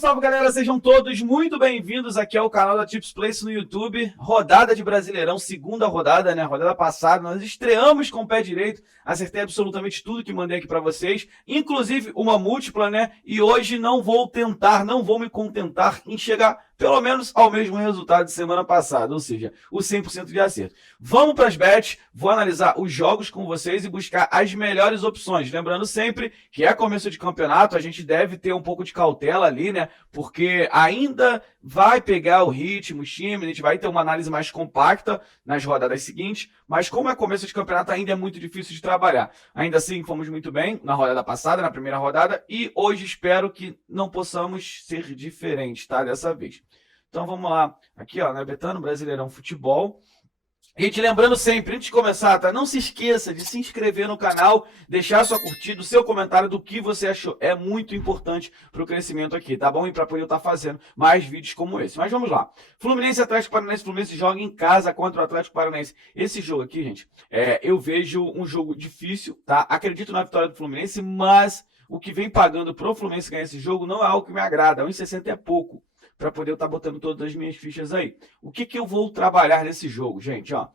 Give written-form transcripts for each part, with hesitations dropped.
salve, galera! Sejam todos muito bem-vindos aqui ao canal da Tips Place no YouTube. Rodada de Brasileirão, segunda rodada, né? Rodada passada, nós estreamos com o pé direito. Acertei absolutamente tudo que mandei aqui pra vocês, inclusive uma múltipla, né? E hoje não vou me contentar em chegar pelo menos ao mesmo resultado de semana passada, ou seja, o 100% de acerto. Vamos para as bets, vou analisar os jogos com vocês e buscar as melhores opções. Lembrando sempre que é começo de campeonato, a gente deve ter um pouco de cautela ali, né? Porque ainda vai pegar o ritmo, o time, a gente vai ter uma análise mais compacta nas rodadas seguintes, mas como é começo de campeonato, ainda é muito difícil de trabalhar. Ainda assim, fomos muito bem na rodada passada, na primeira rodada, e hoje espero que não possamos ser diferentes, tá? Dessa vez. Então vamos lá, aqui ó, né, Betano, Brasileirão Futebol. Gente, lembrando sempre, antes de começar, tá? Não se esqueça de se inscrever no canal, deixar sua curtida, o seu comentário do que você achou. É muito importante para o crescimento aqui, tá bom? E para poder estar fazendo mais vídeos como esse. Mas vamos lá. Fluminense e Atlético Paranaense. Fluminense joga em casa contra o Atlético Paranaense. Esse jogo aqui, gente, eu vejo um jogo difícil, tá? Acredito na vitória do Fluminense, mas o que vem pagando pro Fluminense ganhar esse jogo não é algo que me agrada. 1,60 é pouco para poder estar botando todas as minhas fichas aí. O que eu vou trabalhar nesse jogo, gente? Ó,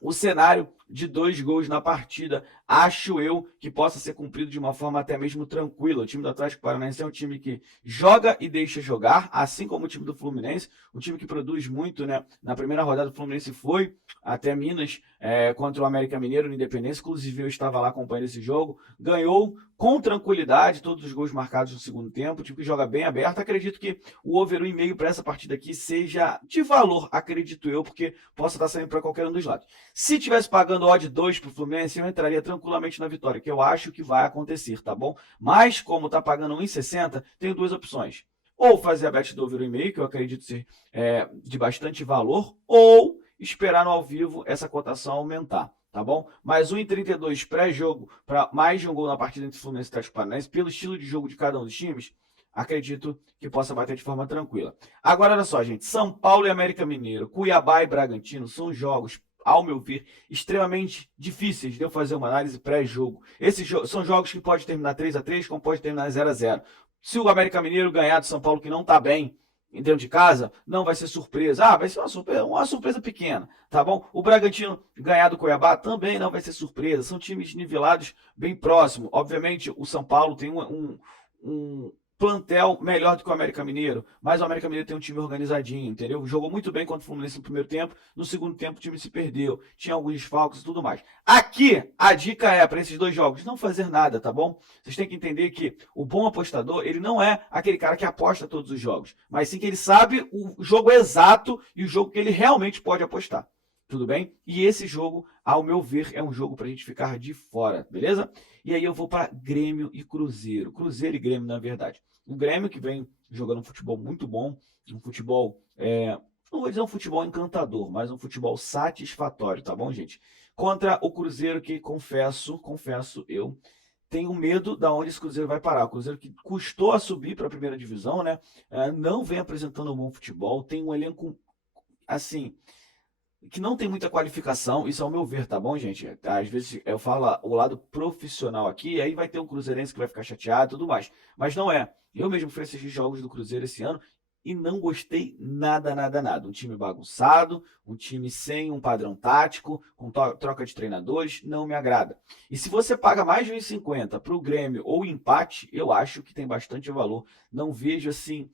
o cenário de 2 gols na partida, acho eu que possa ser cumprido de uma forma até mesmo tranquila. O time do Atlético Paranaense é um time que joga e deixa jogar, assim como o time do Fluminense, um time que produz muito, né? Na primeira rodada, o Fluminense foi até Minas contra o América Mineiro no Independência, inclusive eu estava lá acompanhando esse jogo, ganhou com tranquilidade todos os gols marcados no segundo tempo, o time que joga bem aberto. Acredito que o over 1,5 para essa partida aqui seja de valor, acredito eu, porque possa estar saindo para qualquer um dos lados. Se tivesse pagando odd 2 para o Fluminense, eu entraria tranquilamente na vitória, que eu acho que vai acontecer, tá bom? Mas, como está pagando 1,60, tenho duas opções. Ou fazer a bet do over 1,5, que eu acredito ser de bastante valor, ou esperar no ao vivo essa cotação aumentar, tá bom? Mais 1,32 pré-jogo para mais de um gol na partida entre Fluminense e Atlético Paranaense, pelo estilo de jogo de cada um dos times, acredito que possa bater de forma tranquila. Agora, olha só, gente, São Paulo e América Mineiro, Cuiabá e Bragantino são jogos, ao meu ver, extremamente difíceis de eu fazer uma análise pré-jogo. Esses são jogos que pode terminar 3-3, como pode terminar 0-0. Se o América Mineiro ganhar do São Paulo, que não está bem dentro de casa, não vai ser surpresa. Vai ser uma surpresa pequena, tá bom? O Bragantino ganhar do Cuiabá também não vai ser surpresa. São times nivelados bem próximo. Obviamente, o São Paulo tem um plantel melhor do que o América Mineiro, mas o América Mineiro tem um time organizadinho, entendeu? Jogou muito bem contra o Fluminense no primeiro tempo, no segundo tempo o time se perdeu, tinha alguns desfalques e tudo mais. Aqui, a dica é, para esses dois jogos, não fazer nada, tá bom? Vocês têm que entender que o bom apostador, ele não é aquele cara que aposta todos os jogos, mas sim que ele sabe o jogo exato e o jogo que ele realmente pode apostar. Tudo bem? E esse jogo, ao meu ver, é um jogo para a gente ficar de fora, beleza? E aí eu vou para Grêmio e Cruzeiro. Cruzeiro e Grêmio, na verdade. O Grêmio que vem jogando um futebol muito bom, um futebol, não vou dizer um futebol encantador, mas um futebol satisfatório, tá bom, gente? Contra o Cruzeiro que, confesso, eu tenho medo da onde esse Cruzeiro vai parar. O Cruzeiro que custou a subir para a primeira divisão, né? Não vem apresentando um bom futebol, tem um elenco, assim, que não tem muita qualificação, isso ao meu ver, tá bom, gente? Às vezes eu falo o lado profissional aqui, aí vai ter um cruzeirense que vai ficar chateado e tudo mais. Mas não é. Eu mesmo fui assistir jogos do Cruzeiro esse ano e não gostei nada. Um time bagunçado, um time sem um padrão tático, com troca de treinadores, não me agrada. E se você paga mais de 1,50 para o Grêmio ou empate, eu acho que tem bastante valor. Não vejo assim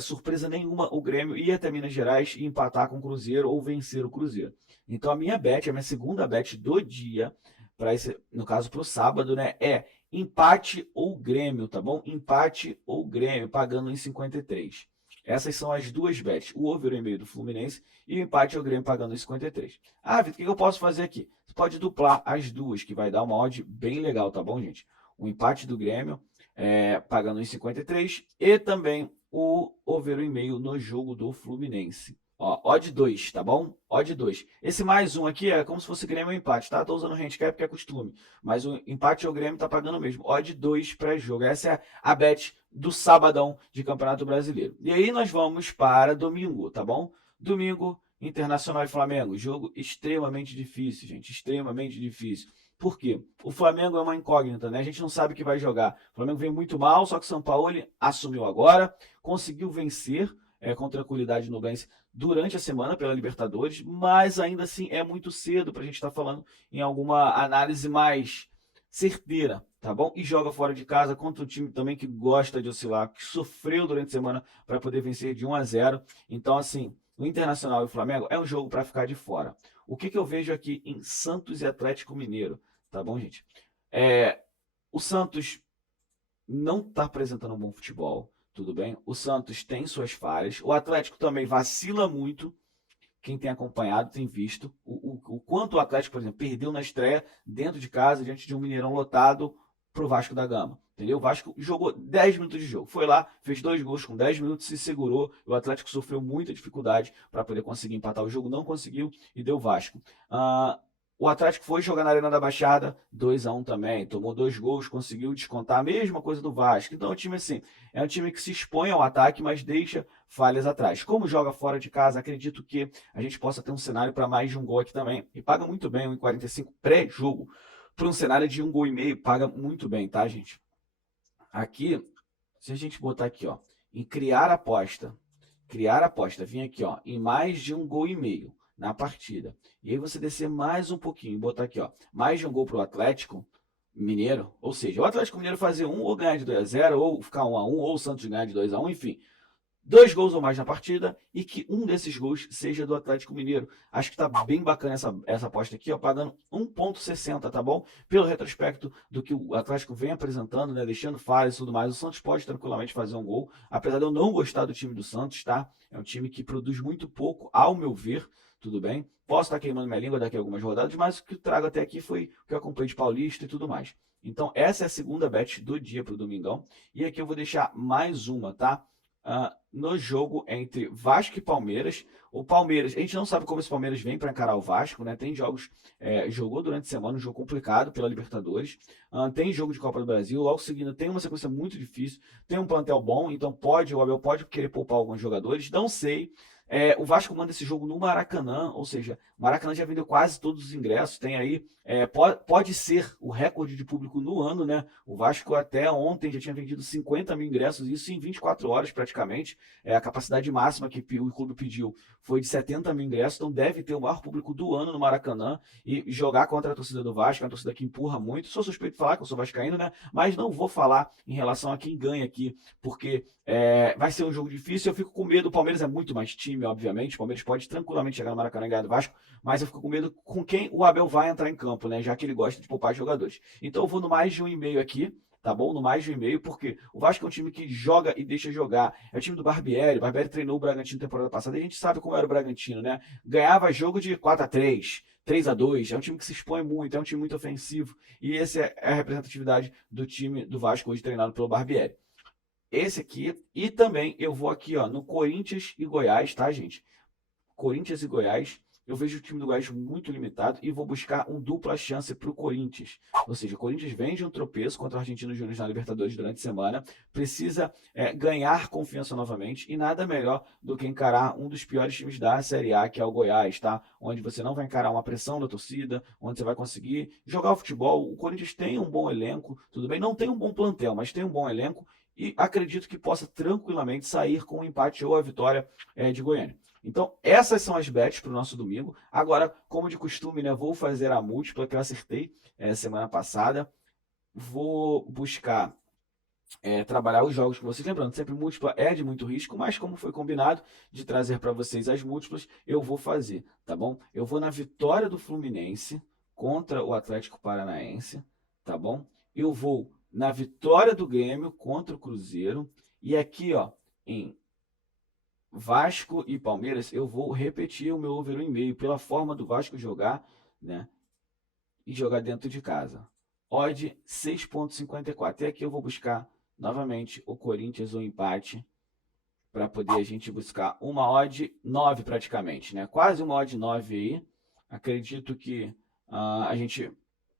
surpresa nenhuma o Grêmio ir até Minas Gerais e empatar com o Cruzeiro ou vencer o Cruzeiro. Então a minha segunda bet do dia, para esse, no caso para o sábado, né, é empate ou Grêmio, tá bom? Empate ou Grêmio, pagando em 53. Essas são as duas bets, o over em meio do Fluminense e o empate ou Grêmio pagando em 53. Vitor, o que eu posso fazer aqui? Você pode duplar as duas, que vai dar uma odd bem legal, tá bom, gente? O empate do Grêmio pagando em 53 e também o over 1,5 no jogo do Fluminense. Ó, odd 2, tá bom? Odd 2. Esse mais um aqui é como se fosse Grêmio ou empate, tá? Tô usando o handicap porque é costume. Mas o empate ou Grêmio tá pagando mesmo. Odd 2 pré-jogo. Essa é a bet do sabadão de Campeonato Brasileiro. E aí nós vamos para domingo, tá bom? Domingo, Internacional e Flamengo. Jogo extremamente difícil, gente. Extremamente difícil. Por quê? O Flamengo é uma incógnita, né? A gente não sabe o que vai jogar. O Flamengo vem muito mal, só que o Sampaoli assumiu agora, conseguiu vencer com tranquilidade no Nublense durante a semana pela Libertadores, mas ainda assim é muito cedo para a gente estar falando em alguma análise mais certeira, tá bom? E joga fora de casa contra um time também que gosta de oscilar, que sofreu durante a semana para poder vencer de 1-0. Então, assim, o Internacional e o Flamengo é um jogo para ficar de fora. O que eu vejo aqui em Santos e Atlético Mineiro, tá bom, gente? O Santos não está apresentando um bom futebol, tudo bem? O Santos tem suas falhas, o Atlético também vacila muito. Quem tem acompanhado tem visto o quanto o Atlético, por exemplo, perdeu na estreia dentro de casa, diante de um Mineirão lotado, pro Vasco da Gama. Entendeu? O Vasco jogou 10 minutos de jogo. Foi lá, fez 2 gols com 10 minutos, se segurou. O Atlético sofreu muita dificuldade para poder conseguir empatar o jogo, não conseguiu e deu Vasco. O Atlético foi jogar na Arena da Baixada, 2-1 também, tomou 2 gols, conseguiu descontar a mesma coisa do Vasco. Então, o time assim, é um time que se expõe ao ataque, mas deixa falhas atrás. Como joga fora de casa, acredito que a gente possa ter um cenário para mais de um gol aqui também. E paga muito bem, 1,45 pré-jogo. Para um cenário de 1,5 gol, paga muito bem, tá, gente? Aqui, se a gente botar aqui, ó, em criar aposta, vem aqui, ó, em mais de 1,5 gol na partida. E aí você descer mais um pouquinho, botar aqui, ó, mais de um gol para o Atlético Mineiro, ou seja, o Atlético Mineiro fazer ou ganhar de 2-0, ou ficar 1-1, ou o Santos ganhar de 2-1, enfim. 2 gols ou mais na partida e que um desses gols seja do Atlético Mineiro. Acho que tá bem bacana essa aposta aqui, ó, pagando 1,60, tá bom? Pelo retrospecto do que o Atlético vem apresentando, né, deixando falhas e tudo mais, o Santos pode tranquilamente fazer um gol, apesar de eu não gostar do time do Santos, tá? É um time que produz muito pouco, ao meu ver, tudo bem? Posso estar queimando minha língua daqui a algumas rodadas, mas o que eu trago até aqui foi o que eu acompanhei de Paulista e tudo mais. Então, essa é a segunda bet do dia para o domingão. E aqui eu vou deixar mais uma, tá? No jogo entre Vasco e Palmeiras. O Palmeiras, a gente não sabe como esse Palmeiras vem para encarar o Vasco, né? Tem jogos, jogou durante a semana, um jogo complicado pela Libertadores. Tem jogo de Copa do Brasil, logo seguindo tem uma sequência muito difícil, tem um plantel bom, então o Abel pode querer poupar alguns jogadores, não sei. O Vasco manda esse jogo no Maracanã, ou seja, o Maracanã já vendeu quase todos os ingressos, tem aí, pode ser o recorde de público no ano, né? O Vasco até ontem já tinha vendido 50 mil ingressos, isso em 24 horas praticamente. A capacidade máxima que o clube pediu foi de 70 mil ingressos, então deve ter o maior público do ano no Maracanã e jogar contra a torcida do Vasco, é uma torcida que empurra muito. Sou suspeito de falar que eu sou vascaíno, né? Mas não vou falar em relação a quem ganha aqui, porque vai ser um jogo difícil. Eu fico com medo, o Palmeiras é muito mais time, obviamente, o Palmeiras pode tranquilamente chegar no Maracanã e ganhar do Vasco, mas eu fico com medo com quem o Abel vai entrar em campo, né? Já que ele gosta de poupar jogadores. Então eu vou no mais de 1,5 aqui, tá bom? No mais de 1,5, porque o Vasco é um time que joga e deixa jogar. É o time do Barbieri. O Barbieri treinou o Bragantino temporada passada e a gente sabe como era o Bragantino, né? Ganhava jogo de 4-3, 3-2. É um time que se expõe muito, é um time muito ofensivo. E essa é a representatividade do time do Vasco hoje treinado pelo Barbieri. Esse aqui, e também eu vou aqui, ó, no Corinthians e Goiás, tá, gente? Corinthians e Goiás. Eu vejo o time do Goiás muito limitado e vou buscar um dupla chance para o Corinthians. Ou seja, o Corinthians vem de um tropeço contra o Argentino Júnior na Libertadores durante a semana, precisa ganhar confiança novamente e nada melhor do que encarar um dos piores times da Série A, que é o Goiás, tá? Onde você não vai encarar uma pressão da torcida, onde você vai conseguir jogar o futebol. O Corinthians tem um bom elenco, tudo bem, não tem um bom plantel, mas tem um bom elenco e acredito que possa tranquilamente sair com um empate ou a vitória de Goiânia. Então, essas são as bets para o nosso domingo. Agora, como de costume, né, vou fazer a múltipla que eu acertei semana passada. Vou buscar trabalhar os jogos com vocês. Lembrando, sempre múltipla é de muito risco, mas como foi combinado de trazer para vocês as múltiplas, eu vou fazer, tá bom? Eu vou na vitória do Fluminense contra o Atlético Paranaense, tá bom? Eu vou na vitória do Grêmio contra o Cruzeiro. E aqui, ó, em Vasco e Palmeiras, eu vou repetir o meu over 1,5 pela forma do Vasco jogar, né? E jogar dentro de casa. Odd 6,54. E aqui eu vou buscar novamente o Corinthians ou empate para poder a gente buscar uma odd 9 praticamente, né? Quase uma odd 9 aí. Acredito que a gente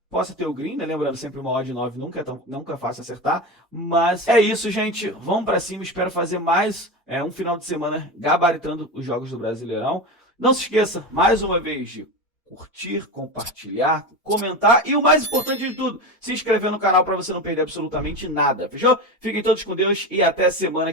possa ter o green, né? Lembrando, sempre uma odd 9 nunca é fácil acertar. Mas é isso, gente. Vamos para cima. Espero fazer mais um final de semana gabaritando os jogos do Brasileirão. Não se esqueça, mais uma vez, de curtir, compartilhar, comentar e o mais importante de tudo, se inscrever no canal para você não perder absolutamente nada, fechou? Fiquem todos com Deus e até semana que